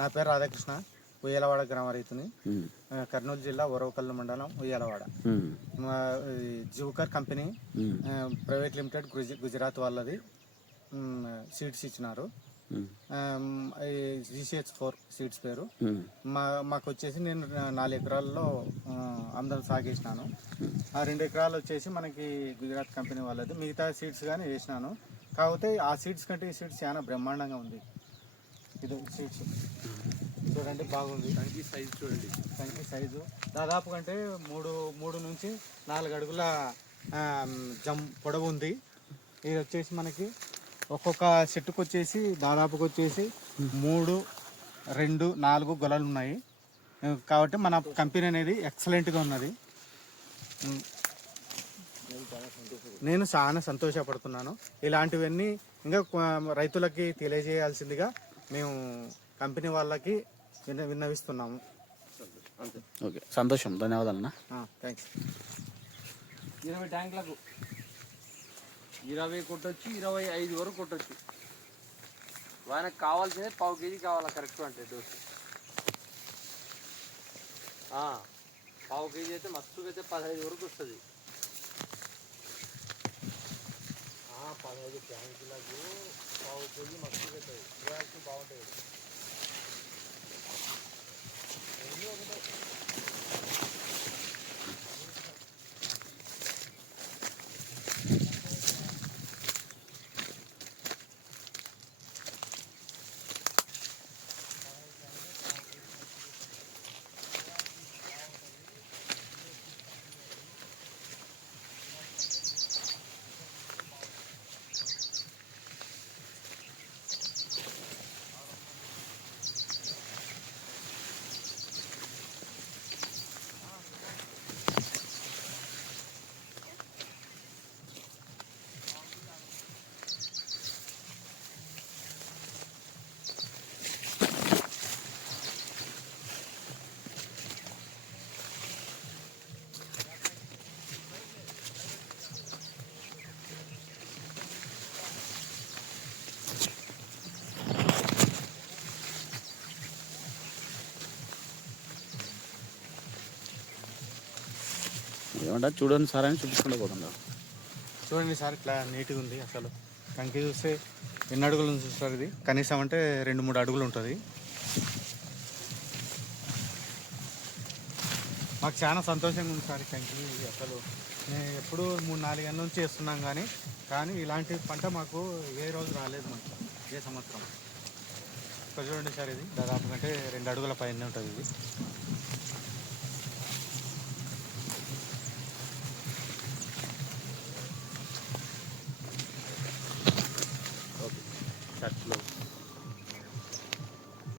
నా పేరు రాధాకృష్ణ, ఉయ్యాలవాడ గ్రామ రైతుని. కర్నూలు జిల్లా ఒరవకల్లు మండలం ఉయ్యాలవాడ. మా జూకర్ కంపెనీ ప్రైవేట్ లిమిటెడ్ గుజరాత్ వాళ్ళది సీడ్స్ ఇచ్చినారు. GCH4 సీడ్స్ పేరు. మాకు వచ్చేసి నేను 4 ఎకరాల్లో ఆమ్దం సాగేసినాను. ఆ 2 ఎకరాలు వచ్చేసి మనకి గుజరాత్ కంపెనీ వాళ్ళది. మిగతా సీడ్స్ కానీ వేసినాను. కాకపోతే ఆ సీడ్స్ కంటే ఈ సీడ్స్ చాలా బ్రహ్మాండంగా ఉంది. ఇది సీడ్స్ చూడండి, బాగుంది. కంకి సైజు చూడండి, కంకి సైజు దాదాపు కంటే 3 నుంచి 4 అడుగుల పొడవు ఉంది. ఇది వచ్చేసి మనకి ఒక్కొక్క చెట్టుకు వచ్చేసి దాదాపుకి వచ్చేసి 3, 2, 4 గొలలు ఉన్నాయి. కాబట్టి మన కంపెనీ అనేది ఎక్సలెంట్గా ఉన్నది. నేను చాలా సంతోషపడుతున్నాను. ఇలాంటివన్నీ ఇంకా రైతులకి తెలియజేయాల్సిందిగా మేము కంపెనీ వాళ్ళకి విన్నవిస్తున్నాము. ఓకే, సంతోషం, ధన్యవాదాలన్నా. థ్యాంక్స్. 20 ట్యాంకులకు 20 కొట్టొచ్చు, 25 వరకు కొట్టొచ్చు. ఆయనకు కావాల్సిందే 1/4 kg కావాలా కరెక్ట్ అంటే డోసు. 1/4 kg అయితే మస్తుగా అయితే 15 వరకు వస్తుంది. 15 ట్యాంకులకు 1/4 kg మస్తుగా అవుతుంది. రియాక్షన్ బాగుంటుంది. ఏమంటా చూడండి సార్ అని చూపించుకుంటూ పోతున్నారు. చూడండి సార్, ఇట్లా నీట్గా ఉంది. అసలు కంకి చూస్తే ఎన్ని అడుగులు చూస్తారు. ఇది కనీసం అంటే 2-3 అడుగులు ఉంటుంది. మాకు చాలా సంతోషంగా ఉంది సార్. కంకి అసలు నేను ఎప్పుడు 3-4 ఏళ్ళ నుంచి చేస్తున్నాం కానీ ఇలాంటి పంట మాకు ఏ రోజు రాలేదు మనకు, ఏ సంవత్సరం. ఇక్కడ చూడండి సార్, ఇది దాదాపు కంటే 2 అడుగుల పైన ఉంటుంది. ఇది ఓకే, చర్చ్లో